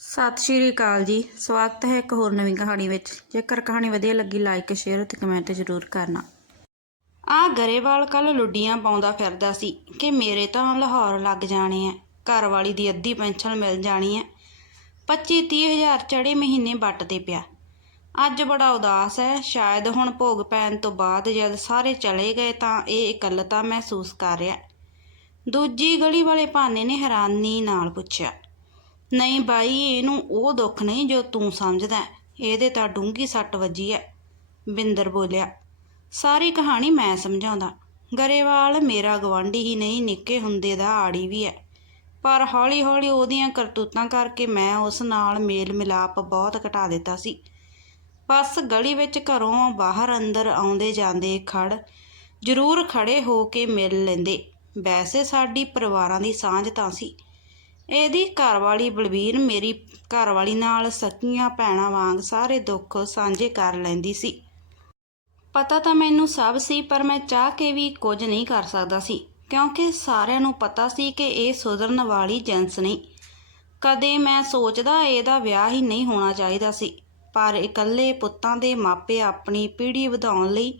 ਸਤਿ ਸ਼੍ਰੀ ਅਕਾਲ ਜੀ। ਸਵਾਗਤ ਹੈ ਇੱਕ ਹੋਰ ਨਵੀਂ ਕਹਾਣੀ ਵਿੱਚ। ਜੇਕਰ ਕਹਾਣੀ ਵਧੀਆ ਲੱਗੀ ਲਾਈਕ ਸ਼ੇਅਰ ਤੇ ਕਮੈਂਟ ਜ਼ਰੂਰ ਕਰਨਾ। ਆ ਗਰੇਵਾਲ ਕੱਲ ਲੁੱਡੀਆਂ ਪਾਉਂਦਾ ਫਿਰਦਾ ਸੀ ਕਿ ਮੇਰੇ ਤਾਂ ਲਾਹੌਰ ਲੱਗ ਜਾਣੇ ਐ ਘਰ ਵਾਲੀ ਦੀ ਅੱਧੀ ਪੈਨਸ਼ਨ ਮਿਲ ਜਾਣੀ ਐ 25 30 ਹਜ਼ਾਰ ਚੜੇ ਮਹੀਨੇ ਵੱਟ ਤੇ ਪਿਆ। ਅੱਜ ਬੜਾ ਉਦਾਸ ਹੈ। ਸ਼ਾਇਦ ਹੁਣ ਭੋਗ ਪੈਣ ਤੋਂ ਬਾਅਦ ਜਦ ਸਾਰੇ ਚਲੇ ਗਏ ਤਾਂ ਇਹ ਇਕੱਲਤਾ ਮਹਿਸੂਸ ਕਰ ਰਿਹਾ। ਦੂਜੀ ਗਲੀ ਵਾਲੇ ਭਾਨੇ ਨੇ ਹੈਰਾਨੀ ਨਾਲ ਪੁੱਛਿਆ ਨਹੀਂ ਬਾਈ, ਇਹਨੂੰ ਉਹ ਦੁੱਖ ਨਹੀਂ ਜੋ ਤੂੰ ਸਮਝਦਾ ਇਹਦੇ ਤਾਂ ਡੂੰਗੀ ਸੱਟ ਵੱਜੀ ਐ ਬਿੰਦਰ ਬੋਲਿਆ। ਸਾਰੀ ਕਹਾਣੀ ਮੈਂ ਸਮਝਾਉਂਦਾ। ਗਰੇਵਾਲ ਮੇਰਾ ਗਵਾਂਢੀ ਹੀ ਨਹੀਂ, ਨਿੱਕੇ ਹੁੰਦੇ ਦਾ ਆੜੀ ਵੀ ਐ ਪਰ ਹੌਲੀ-ਹੌਲੀ ਉਹਦੀਆਂ ਕਰਤੂਤਾਂ ਕਰਕੇ ਮੈਂ ਉਸ ਨਾਲ ਮੇਲ ਮਿਲਾਪ ਬਹੁਤ ਘਟਾ ਦਿੱਤਾ ਸੀ। ਬਸ ਗਲੀ ਵਿੱਚ ਘਰੋਂ ਬਾਹਰ ਅੰਦਰ ਆਉਂਦੇ ਜਾਂਦੇ ਖੜ ਜ਼ਰੂਰ ਖੜੇ ਹੋ ਕੇ ਮਿਲ ਲੈਂਦੇ। ਵੈਸੇ ਸਾਡੀ ਪਰਿਵਾਰਾਂ ਦੀ ਸਾਂਝ ਤਾਂ ਸੀ। ਇਹਦੀ ਘਰਵਾਲੀ ਬਲਬੀਰ ਮੇਰੀ ਘਰਵਾਲੀ ਨਾਲ ਸਕੀਆਂ ਭੈਣਾਂ ਵਾਂਗ ਸਾਰੇ ਦੁੱਖ ਸਾਂਝੇ ਕਰ ਲੈਂਦੀ ਸੀ। ਪਤਾ ਤਾਂ ਮੈਨੂੰ ਸਭ ਸੀ, ਪਰ ਮੈਂ ਚਾਹ ਕੇ ਵੀ ਕੁਝ ਨਹੀਂ ਕਰ ਸਕਦਾ ਸੀ, ਕਿਉਂਕਿ ਸਾਰਿਆਂ ਨੂੰ ਪਤਾ ਸੀ ਕਿ ਇਹ ਸੁਧਰਨ ਵਾਲੀ ਜਿੰਸ ਨਹੀਂ। ਕਦੇ ਮੈਂ ਸੋਚਦਾ ਇਹਦਾ ਵਿਆਹ ਹੀ ਨਹੀਂ ਹੋਣਾ ਚਾਹੀਦਾ ਸੀ, ਪਰ ਇਕੱਲੇ ਪੁੱਤਾਂ ਦੇ ਮਾਪੇ ਆਪਣੀ ਪੀੜ੍ਹੀ ਵਧਾਉਣ ਲਈ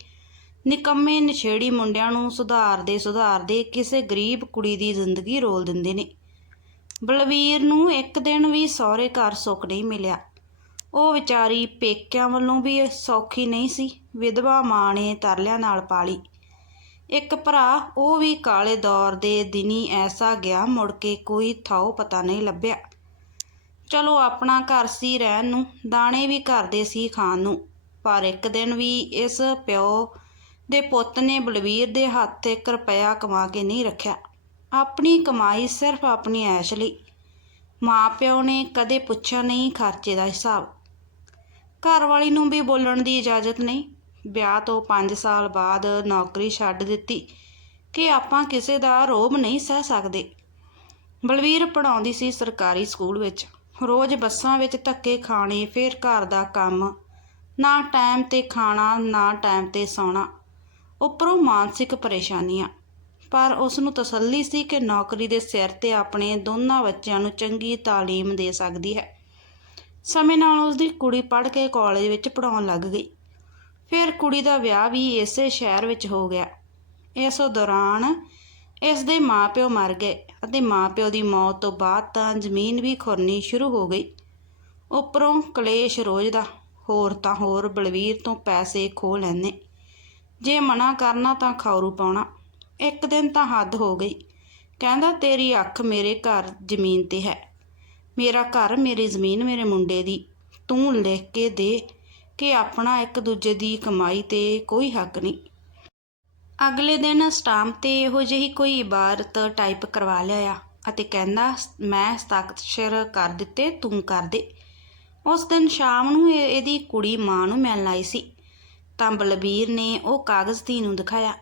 ਨਿਕੰਮੇ, ਨਛੇੜੀ ਮੁੰਡਿਆਂ ਨੂੰ ਸੁਧਾਰਦੇ ਸੁਧਾਰਦੇ ਕਿਸੇ ਗਰੀਬ ਕੁੜੀ ਦੀ ਜ਼ਿੰਦਗੀ ਰੋਲ ਦਿੰਦੇ ਨੇ। ਬਲਵੀਰ ਨੂੰ ਇੱਕ ਦਿਨ ਵੀ ਸਹੁਰੇ ਘਰ ਸੁੱਖ ਨਹੀਂ ਮਿਲਿਆ। ਉਹ ਵਿਚਾਰੀ ਪੇਕਿਆਂ ਵੱਲੋਂ ਵੀ ਸੌਖੀ ਨਹੀਂ ਸੀ। ਵਿਧਵਾ ਮਾਂ ਨੇ ਤਰਲਿਆਂ ਨਾਲ ਪਾਲੀ। ਇੱਕ ਭਰਾ, ਉਹ ਵੀ ਕਾਲੇ ਦੌਰ ਦੇ ਦਿਨੀ ਐਸਾ ਗਿਆ ਮੁੜ ਕੇ ਕੋਈ ਥਾਉ ਪਤਾ ਨਹੀਂ ਲੱਭਿਆ। ਚਲੋ ਆਪਣਾ ਘਰ ਸੀ ਰਹਿਣ ਨੂੰ, ਦਾਣੇ ਵੀ ਘਰ ਦੇ ਸੀ ਖਾਣ ਨੂੰ, ਪਰ ਇੱਕ ਦਿਨ ਵੀ ਇਸ ਪਿਓ ਦੇ ਪੁੱਤ ਨੇ ਬਲਵੀਰ ਦੇ ਹੱਥ ਇੱਕ ਰੁਪਇਆ ਕਮਾ ਕੇ ਨਹੀਂ ਰੱਖਿਆ। ਆਪਣੀ ਕਮਾਈ ਸਿਰਫ ਆਪਣੀ ਐਸ਼ ਲਈ। ਮਾਂ ਪਿਓ ਨੇ ਕਦੇ ਪੁੱਛਿਆ ਨਹੀਂ ਖਰਚੇ ਦਾ ਹਿਸਾਬ। ਘਰ ਵਾਲੀ ਨੂੰ ਵੀ ਬੋਲਣ ਦੀ ਇਜਾਜ਼ਤ ਨਹੀਂ। ਵਿਆਹ ਤੋਂ 5 ਸਾਲ ਬਾਅਦ ਨੌਕਰੀ ਛੱਡ ਦਿੱਤੀ ਕਿ ਆਪਾਂ ਕਿਸੇ ਦਾ ਰੋਬ ਨਹੀਂ ਸਹਿ ਸਕਦੇ। ਬਲਵੀਰ ਪੜਾਉਂਦੀ ਸੀ ਸਰਕਾਰੀ ਸਕੂਲ ਵਿੱਚ। ਰੋਜ਼ ਬੱਸਾਂ ਵਿੱਚ ਧੱਕੇ ਖਾਣੇ, ਫਿਰ ਘਰ ਦਾ ਕੰਮ। ਨਾ ਟਾਈਮ ਤੇ ਖਾਣਾ, ਨਾ ਟਾਈਮ ਤੇ ਸੌਣਾ। ਉੱਪਰੋਂ ਮਾਨਸਿਕ ਪਰੇਸ਼ਾਨੀਆਂ। ਪਰ ਉਸ ਨੂੰ ਤਸੱਲੀ ਸੀ ਕਿ ਨੌਕਰੀ ਦੇ ਸਿਰ ਤੇ ਆਪਣੇ ਦੋਨਾਂ ਬੱਚਿਆਂ ਨੂੰ ਚੰਗੀ ਤਾਲੀਮ ਦੇ ਸਕਦੀ ਹੈ। ਸਮੇਂ ਨਾਲ ਉਸ ਦੀ ਕੁੜੀ ਪੜ੍ਹ ਕੇ ਕਾਲਜ ਵਿੱਚ ਪੜਾਉਣ ਲੱਗ ਗਈ। ਫਿਰ ਕੁੜੀ ਦਾ ਵਿਆਹ ਵੀ ਇਸੇ ਸ਼ਹਿਰ ਵਿੱਚ ਹੋ ਗਿਆ। ਇਸ ਦੌਰਾਨ ਇਸ ਦੇ ਮਾਪਿਓ ਮਰ ਗਏ ਅਤੇ ਮਾਪਿਓ ਦੀ ਮੌਤ ਤੋਂ ਬਾਅਦ ਤਾਂ ਜ਼ਮੀਨ ਵੀ ਖੁਰਨੀ ਸ਼ੁਰੂ ਹੋ ਗਈ। ਉੱਪਰੋਂ ਕਲੇਸ਼ ਰੋਜ਼ ਦਾ, ਹੋਰ ਤਾਂ ਹੋਰ ਬਲਵੀਰ ਤੋਂ ਪੈਸੇ ਖੋਹ ਲੈਣੇ ਜੇ ਮਨਾ ਕਰਨਾ ਤਾਂ ਖੌਰੂ ਪਾਉਣਾ। ਇੱਕ ਦਿਨ ਤਾਂ ਹੱਦ ਹੋ ਗਈ। ਕਹਿੰਦਾ, ਤੇਰੀ ਅੱਖ ਮੇਰੇ ਘਰ ਜ਼ਮੀਨ ਤੇ ਹੈ। ਮੇਰਾ ਘਰ ਮੇਰੀ ਜ਼ਮੀਨ ਮੇਰੇ ਮੁੰਡੇ ਦੀ। ਤੂੰ ਲਿਖ ਕੇ ਦੇ ਕਿ ਆਪਣਾ ਇੱਕ ਦੂਜੇ ਦੀ ਕਮਾਈ ਤੇ ਕੋਈ ਹੱਕ ਨਹੀਂ। ਅਗਲੇ ਦਿਨ ਸਟਾਂਪ ਤੇ ਇਹੋ ਜਿਹੀ ਕੋਈ ਇਬਾਰਤ ਟਾਈਪ ਕਰਵਾ ਲਿਆ ਅਤੇ ਕਹਿੰਦਾ, ਮੈਂ ਹਸਤਾਖਰ ਕਰ ਦਿੱਤੇ, ਤੂੰ ਕਰ ਦੇ। ਉਸ ਦਿਨ ਸ਼ਾਮ ਨੂੰ ਇਹਦੀ ਕੁੜੀ ਮਾਂ ਨੂੰ ਮਿਲਣ ਆਈ ਸੀ। ਤਾਂ ਬਲਬੀਰ ਨੇ ਉਹ ਕਾਗਜ਼ ਧੀ ਨੂੰ ਦਿਖਾਇਆ।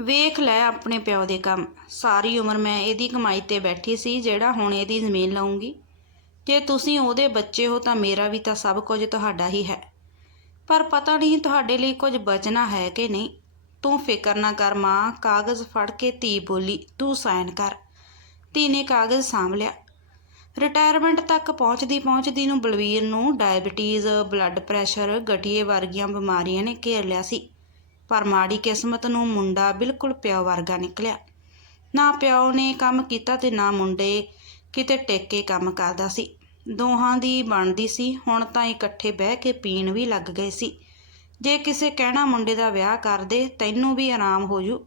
ਵੇਖ ਲੈ ਆਪਣੇ ਪਿਓ ਦੇ ਕੰਮ। ਸਾਰੀ ਉਮਰ ਮੈਂ ਇਹਦੀ ਕਮਾਈ ਤੇ ਬੈਠੀ ਸੀ, ਜਿਹੜਾ ਹੁਣ ਇਹਦੀ ਜ਼ਮੀਨ ਲਊਂਗੀ। ਜੇ ਤੁਸੀਂ ਉਹਦੇ ਬੱਚੇ ਹੋ ਤਾਂ ਮੇਰਾ ਵੀ ਤਾਂ ਸਭ ਕੁਝ ਤੁਹਾਡਾ ਹੀ ਹੈ। ਪਰ ਪਤਾ ਨਹੀਂ ਤੁਹਾਡੇ ਲਈ ਕੁਝ ਬਚਣਾ ਹੈ ਕਿ ਨਹੀਂ। ਤੂੰ ਫਿਕਰ ਨਾ ਕਰ ਮਾਂ, ਕਾਗਜ਼ ਫੜ ਕੇ ਧੀ ਬੋਲੀ, ਤੂੰ ਸਾਈਨ ਕਰ। ਧੀ ਨੇ ਕਾਗਜ਼ ਸਾਂਭ ਲਿਆ। ਰਿਟਾਇਰਮੈਂਟ ਤੱਕ ਪਹੁੰਚਦੀ ਪਹੁੰਚਦੀ ਨੂੰ ਬਲਵੀਰ ਨੂੰ ਡਾਇਬੀਟੀਜ਼ ਬਲੱਡ ਪ੍ਰੈਸ਼ਰ ਗਠੀਏ ਵਰਗੀਆਂ ਬਿਮਾਰੀਆਂ ਨੇ ਘੇਰ ਲਿਆ ਸੀ। ਪਰ ਮਾੜੀ ਕਿਸਮਤ ਨੂੰ ਮੁੰਡਾ ਬਿਲਕੁਲ ਪਿਓ ਵਰਗਾ ਨਿਕਲਿਆ। ਨਾ ਪਿਓ ਨੇ ਕੰਮ ਕੀਤਾ ਤੇ ਨਾ ਮੁੰਡੇ ਕਿਤੇ ਟਿਕ ਕੇ ਕੰਮ ਕਰਦਾ ਸੀ। ਦੋਹਾਂ ਦੀ ਬਣਦੀ ਸੀ, ਹੁਣ ਤਾਂ ਇਕੱਠੇ ਬਹਿ ਕੇ ਪੀਣ ਵੀ ਲੱਗ ਗਏ ਸੀ। ਜੇ ਕਿਸੇ ਕਹਿਣਾ ਮੁੰਡੇ ਦਾ ਵਿਆਹ ਕਰ ਦੇ, ਤੈਨੂੰ ਵੀ ਆਰਾਮ ਹੋ ਜੂ।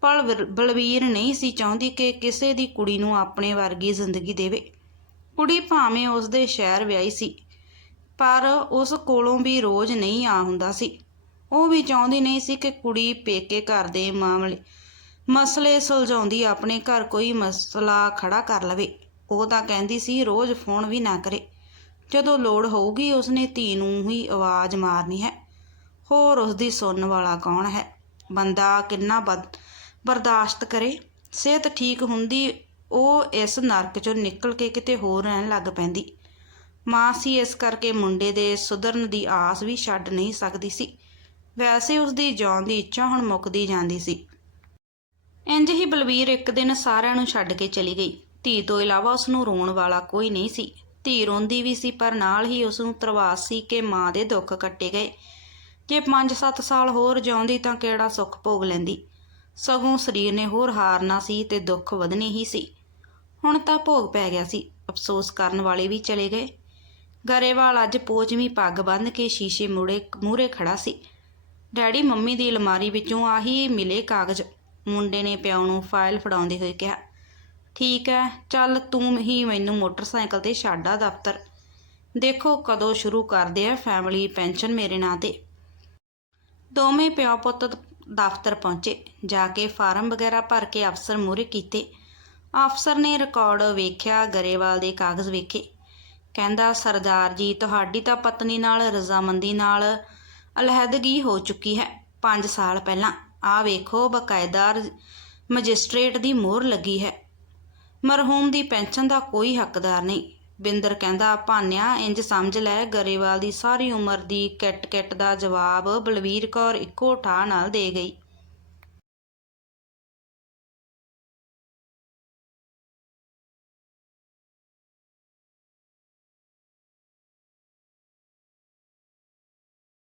ਪਰ ਵਿਰ- ਬਲਵੀਰ ਨਹੀਂ ਸੀ ਚਾਹੁੰਦੀ ਕਿ ਕਿਸੇ ਦੀ ਕੁੜੀ ਨੂੰ ਆਪਣੇ ਵਰਗੀ ਜ਼ਿੰਦਗੀ ਦੇਵੇ। ਕੁੜੀ ਭਾਵੇਂ ਉਸ ਦੇ ਸ਼ਹਿਰ ਵਿਆਹੀ ਸੀ, ਪਰ ਉਸ ਕੋਲੋਂ ਵੀ ਰੋਜ਼ ਨਹੀਂ ਆ ਹੁੰਦਾ ਸੀ। ਉਹ ਵੀ ਚਾਹੁੰਦੀ ਨਹੀਂ ਸੀ ਕਿ ਕੁੜੀ ਪੇਕੇ ਘਰ ਦੇ ਮਾਮਲੇ, ਮਸਲੇ ਸੁਲਝਾਉਂਦੀ ਆਪਣੇ ਘਰ ਕੋਈ ਮਸਲਾ ਖੜਾ ਕਰ ਲਵੇ। ਉਹ ਤਾਂ ਕਹਿੰਦੀ ਸੀ ਰੋਜ਼ ਫੋਨ ਵੀ ਨਾ ਕਰੇ। ਜਦੋਂ ਲੋੜ ਹੋਊਗੀ ਉਸਨੇ ਧੀ ਨੂੰ ਹੀ ਆਵਾਜ਼ ਮਾਰਨੀ ਹੈ। ਹੋਰ ਉਸਦੀ ਸੁਣਨ ਵਾਲਾ ਕੌਣ ਹੈ? ਬੰਦਾ ਕਿੰਨਾ ਬਦ- ਬਰਦਾਸ਼ਤ ਕਰੇ? ਸਿਹਤ ਠੀਕ ਹੁੰਦੀ ਉਹ ਇਸ ਨਰਕ ਚੋਂ ਨਿਕਲ ਕੇ ਕਿਤੇ ਹੋਰ ਰਹਿਣ ਲੱਗ ਪੈਂਦੀ। ਮਾਂ ਸੀ ਇਸ ਕਰਕੇ ਮੁੰਡੇ ਦੇ ਸੁਧਰਨ ਦੀ ਆਸ ਵੀ ਛੱਡ ਨਹੀਂ ਸਕਦੀ ਸੀ। ਵੈਸੇ ਉਸ ਦੀ ਜਿਉਣ ਦੀ ਇੱਛਾ ਹੁਣ ਮੁੱਕਦੀ ਜਾਂਦੀ ਸੀ। ਇੰਜ ਹੀ ਬਲਵੀਰ ਇੱਕ ਦਿਨ ਸਾਰਿਆਂ ਨੂੰ ਛੱਡ ਕੇ ਚਲੀ ਗਈ। ਧੀ ਤੋਂ ਇਲਾਵਾ ਉਸ ਨੂੰ ਰੋਣ ਵਾਲਾ ਕੋਈ ਨਹੀਂ ਸੀ। ਧੀ ਰੋਂਦੀ ਵੀ ਸੀ, ਪਰ ਨਾਲ ਹੀ ਉਸ ਨੂੰ ਤਰਵਾਸ ਸੀ ਕਿ ਮਾਂ ਦੇ ਦੁੱਖ ਕੱਟੇ ਗਏ। ਜੇ 5-7 ਸਾਲ ਹੋਰ ਜਿਉਂਦੀ ਤਾਂ ਕਿਹੜਾ ਸੁੱਖ ਭੋਗ ਲੈਂਦੀ? ਸਗੋਂ ਸਰੀਰ ਨੇ ਹੋਰ ਹਾਰਨਾ ਸੀ ਤੇ ਦੁੱਖ ਵਧਣੇ ਹੀ ਸੀ। ਹੁਣ ਤਾਂ ਭੋਗ ਪੈ ਗਿਆ ਸੀ। ਅਫਸੋਸ ਕਰਨ ਵਾਲੇ ਵੀ ਚਲੇ ਗਏ। ਗਰੇਵਾਲ ਅੱਜ ਪੋਚਵੀਂ ਪੱਗ ਬੰਨ੍ਹ ਕੇ ਸ਼ੀਸ਼ੇ ਮੁੜੇ ਮੂਹਰੇ ਖੜਾ ਸੀ। ਡੈਡੀ ਮੰਮੀ ਦੀ ਅਲਮਾਰੀ ਵਿੱਚੋਂ ਆਹੀ ਮਿਲੇ ਕਾਗਜ਼। ਮੁੰਡੇ ਨੇ ਪਿਓ ਨੂੰ ਫਾਈਲ ਫੜਾਉਂਦੇ ਹੋਏ ਕਿਹਾ, ਠੀਕ ਹੈ ਚੱਲ ਤੂੰ ਹੀ ਮੈਨੂੰ ਮੋਟਰਸਾਈਕਲ ਤੇ ਛੱਡ ਦਫ਼ਤਰ। ਦੇਖੋ ਕਦੋਂ ਸ਼ੁਰੂ ਕਰਦੇ ਆ ਫੈਮਿਲੀ ਪੈਨਸ਼ਨ ਮੇਰੇ ਨਾਂ ਤੇ ਦੋਵੇਂ ਪਿਓ ਪੁੱਤ ਦਫ਼ਤਰ ਪਹੁੰਚੇ। ਜਾ ਕੇ ਫਾਰਮ ਵਗੈਰਾ ਭਰ ਕੇ ਅਫਸਰ ਮੂਹਰੇ ਕੀਤੇ। ਅਫਸਰ ਨੇ ਰਿਕਾਰਡ ਵੇਖਿਆ, ਗਰੇਵਾਲ ਦੇ ਕਾਗਜ਼ ਵੇਖੇ। ਕਹਿੰਦਾ ਸਰਦਾਰ ਜੀ ਤੁਹਾਡੀ ਤਾਂ ਪਤਨੀ ਨਾਲ, ਰਜ਼ਾਮੰਦੀ ਨਾਲ ਅਲਹਿਦਗੀ ਹੋ ਚੁੱਕੀ ਹੈ। 5 ਸਾਲ ਪਹਿਲਾਂ ਆ ਵੇਖੋ, ਬਕਾਇਦਾ ਮੈਜਿਸਟ੍ਰੇਟ ਦੀ ਮੋਹਰ ਲੱਗੀ ਹੈ। ਮਰਹੂਮ ਦੀ ਪੈਨਸ਼ਨ ਦਾ ਕੋਈ ਹੱਕਦਾਰ ਨਹੀਂ। ਬਿੰਦਰ ਕਹਿੰਦਾ, ਭਾਨਿਆ, ਇੰਜ ਸਮਝ ਲੈ, ਗਰੇਵਾਲ ਦੀ ਸਾਰੀ ਉਮਰ ਦੀ ਕਿਟ ਕਿਟ ਦਾ ਜਵਾਬ ਬਲਵੀਰ ਕੌਰ ਇੱਕੋ ਠਾਹ ਨਾਲ ਦੇ ਗਈ।